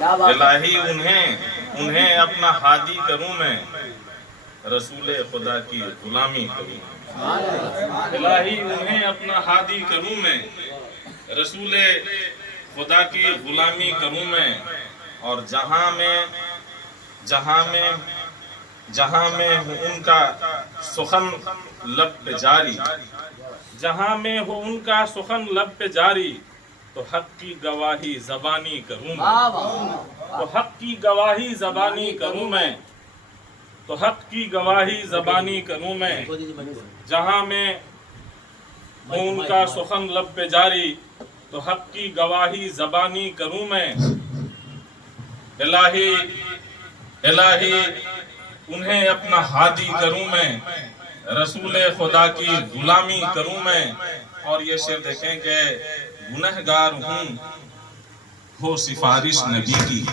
الہی انہیں اپنا ہادی کروں میں، رسول خدا کی غلامی کروں۔ الہی انہیں اپنا ہادی کروں میں، رسول خدا کی غلامی کروں میں، اور جہاں میں ہوں ان کا سخن لب پہ جاری، جہاں میں ہوں ان کا سخن لب پہ جاری، تو حق کی گواہی زبانی کروں میں، تو حق کی گواہی زبانی کروں میں، تو حق کی گواہی زبانی کروں میں، جہاں میں ہوں ان کا سخن لب پہ جاری، تو حق کی گواہی زبانی کروں میں۔ الہی انہیں اپنا ہادی کروں میں، رسول خدا کی غلامی کروں میں۔ اور یہ شعر دیکھیں کہ گنہگار ہوں ہو سفارش نبی کی،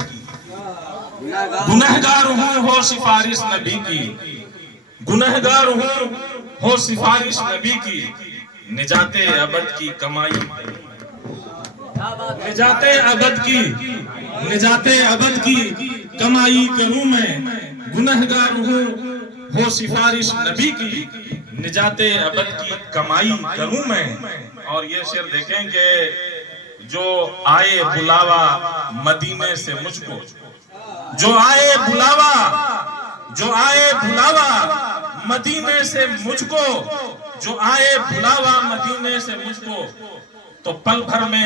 گنہگار ہوں ہو سفارش نبی کی، گنہگار ہوں ہو سفارش نبی کی، نجات ابد کی کمائی، نجات ابد کی، نجات ابد کی کمائی کروں میں، گنہگار ہوں ہو سفارش نبی کی، نجات ابد کی کمائی کروں میں۔ اور یہ شعر دیکھیں کہ جو آئے بلاوا مدینے سے مجھ کو، جو آئے بلاوا، جو آئے بلاوا مدینے سے مجھ کو، جو آئے بلاوا مدینے سے مجھ کو، تو پل بھر میں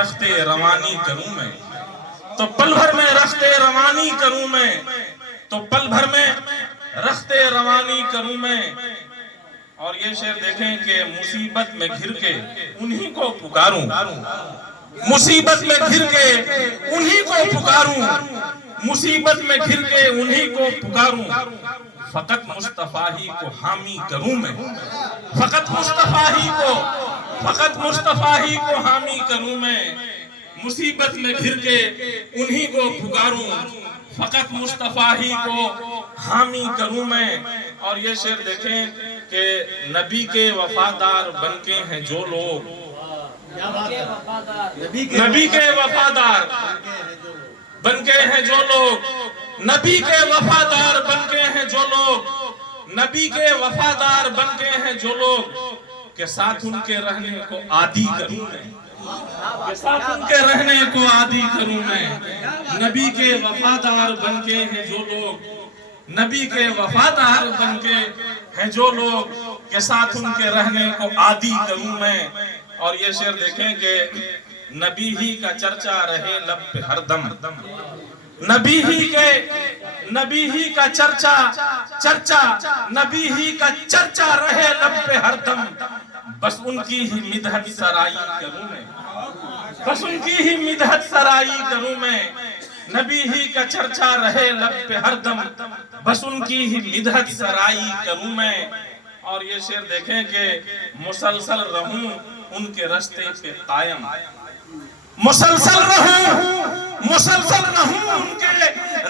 رخت روانی کروں میں، تو پل بھر میں رخت روانی کروں میں، تو پل بھر میں رخت روانی کروں میں۔ اور یہ شعر دیکھیں کہ مصیبت میں گھر کے انہی کو پکاروں، مصیبت میں گھر کے انہی کو پکاروں، مصیبت میں گھر کے انہی کو پکاروں، فقط مصطفیٰ ہی کو حامی کروں میں، فقط مصطفیٰ ہی کو، فقط مصطفیٰ ہی کو حامی کروں میں، مصیبت میں گھر کے انہی کو پکاروں، فقط مصطفیٰ ہی کو حامی کروں میں۔ اور یہ شعر دیکھیں کہ نبی کے وفادار بن کے ہیں جو لوگ، نبی کے وفادار بن کے ہیں جو لوگ، نبی کے وفادار بن کے ہیں جو لوگ، نبی کے وفادار بن کے ہیں جو لوگ، کہ ساتھ ان کے رہنے کو عادی کروں میں، کہ ساتھ ان کے رہنے کو عادی کروں میں، نبی کے وفادار بن کے ہیں جو لوگ، نبی کے وفادار بن کے ہیں جو لوگ، کہ ساتھ ان کے رہنے کو عادی کروں میں۔ اور یہ شعر دیکھیں کہ نبی ہی کا چرچا رہے لب پہ ہر دم، نبی ہی کا چرچا نبی ہی کا چرچا رہے لب پہ ہر دم، بس ان کی ہی مدحت سرائی کروں میں، بس ان کی ہی مدحت سرائی کروں میں، نبی ہی کا چرچا رہے لب پہ ہر دم، بس ان کی ہی مدحت سرائی کروں میں۔ اور یہ شعر دیکھیں کہ مسلسل رہوں ان کے رستے پہ قائم، مسلسل رہوں ان کے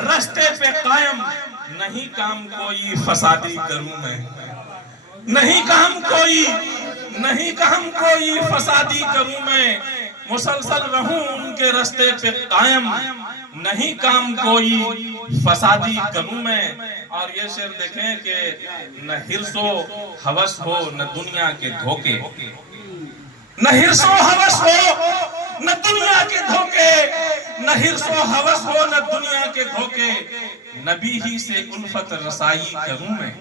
رستے پہ قائم، نہیں کام کوئی فسادی کروں میں، نہیں کام کوئی فسادی کروں میں، مسلسل رہوں ان کے رستے پہ قائم، نہیں کام کوئی فسادی کروں میں۔ اور یہ شعر دیکھیں کہ نہ حرص و ہوس ہو نہ دنیا کے دھوکے، نہ حرص و ہوس ہو نہ دنیا کے دھوکے، نہ حرص و ہوس ہو نہ دنیا کے دھوکے، نبی ہی سے الفت رسائی کروں میں،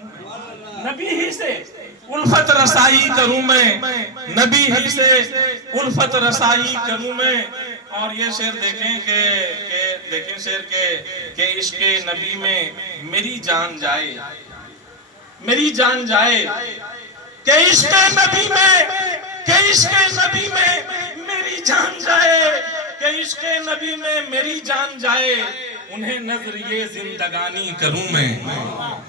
نبی ہی سے الفت رسائی کروں میں، نبی ہی سے الفت رسائی کروں میں۔ اور یہ شعر دیکھیں کہ دیکھیں شعر کہ عشق نبی میں میری جان جائے، میری جان جائے، کہ عشق نبی میں، کہ عشق نبی میں میری جان جائے، کہ عشق نبی میں میری جان جائے، انہیں نظر یہ زندگانی کروں میں،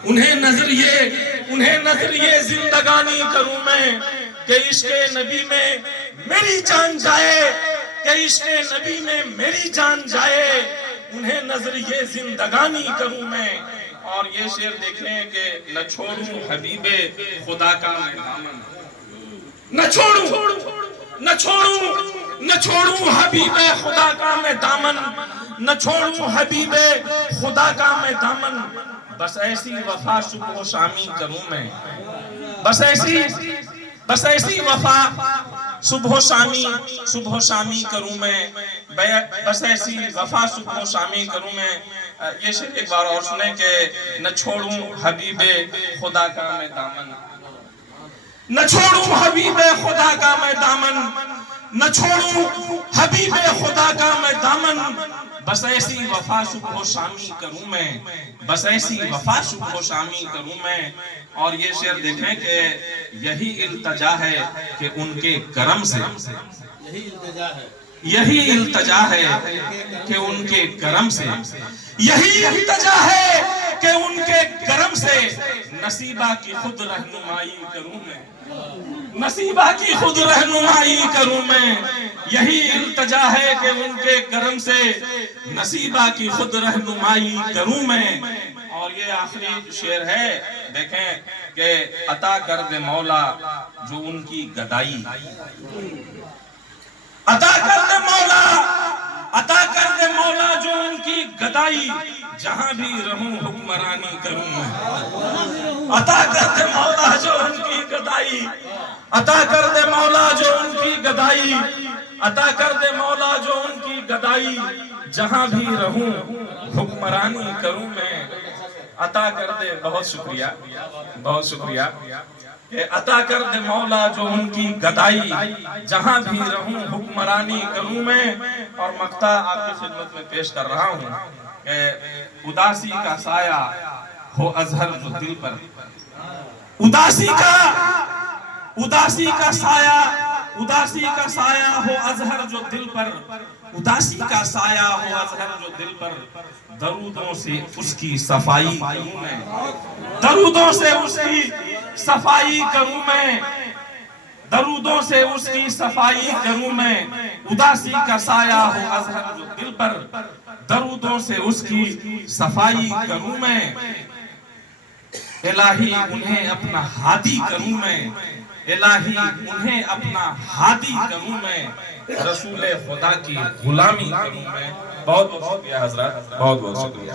انہیں نظر یہ زندگانی کروں میں، کہ عشق نبی میں میری جان جائے، کہ عشق نبی میں میری جان جائے، انہیں نظر یہ زندگانی کروں میں۔ اور یہ شعر دیکھ لیں کہ نہ چھوڑوں حبیب خدا کا میں دامن، نہ چھوڑوں نہ چھوڑوں حبیب خدا کا میں دامن، نہ چھوڑوں حبیب خدا کا میں دامن، بس ایسی وفا صبح و شامی کروں میں، بس ایسی وفا صبح و شامی کروں میں، بس ایسی وفا صبح و شامی کروں میں۔ یہ شعر ایک بار اور سنیں کہ نہ چھوڑوں حبیب خدا کا میں دامن، نہ چھوڑوں حبیب خدا کا میں دامن، نہ چھوڑوں حبیب خدا کا میں دامن، بس ایسی وفا صبح و شامی کروں میں، بس ایسی وفا صبح و شامی کروں میں۔ اور یہ شعر دیکھیں کہ یہی التجا ہے کہ ان کے کرم سے، یہی التجا ہے کہ ان کے کرم سے، یہی التجا ہے کہ ان کے کرم سے، نصیبہ کی خود رہنمائی کروں میں، نصیبہ کی خود رہنمائی کروں میں، یہی التجا ہے کہ ان کے کرم سے، نصیبہ کی خود رہنمائی کروں میں۔ اور یہ آخری شعر ہے، دیکھیں کہ عطا کر دے مولا جو ان کی گدائی، عطا کر دے مولا، عطا کر دے مولا جو ان کی گدائی، جہاں بھی رہوں حکمرانی کروں میں، عطا کر دے مولا جو ان کی گدائی، عطا کر دے مولا جو ان کی گدائی، عطا کر دے مولا جو ان کی گدائی، جہاں بھی رہوں حکمرانی کروں میں، عطا کر دے۔ بہت شکریہ، بہت شکریہ کہ عطا کر دے مولا جو ان کی گدائی، جہاں بھی رہوں حکمرانی کروں میں۔ اور مقطع آپ کی خدمت میں پیش کر رہا ہوں کہ اداسی کا سایہ ہو اظہر جو دل پر، اداسی کا سایہ، اداسی کا سایہ ہو اظہر جو دل پر، اداسی کا سایہ ہو اظہر جو دل پر، درودوں سے اس کی صفائی کروں میں، درودوں سے اس کی صفائی کروں میں، درودوں سے اس کی صفائی کروں میں، اداسی کا سایہ ہو اظہر جو دل پر، درودوں سے اس کی صفائی کروں میں، الہی انہیں اپنا ہادی کروں میں، الہی انہیں اپنا ہادی کروں میں، رسول خدا کی غلامی کروں میں۔ بہت بہت شکریہ حضرات، بہت بہت شکریہ۔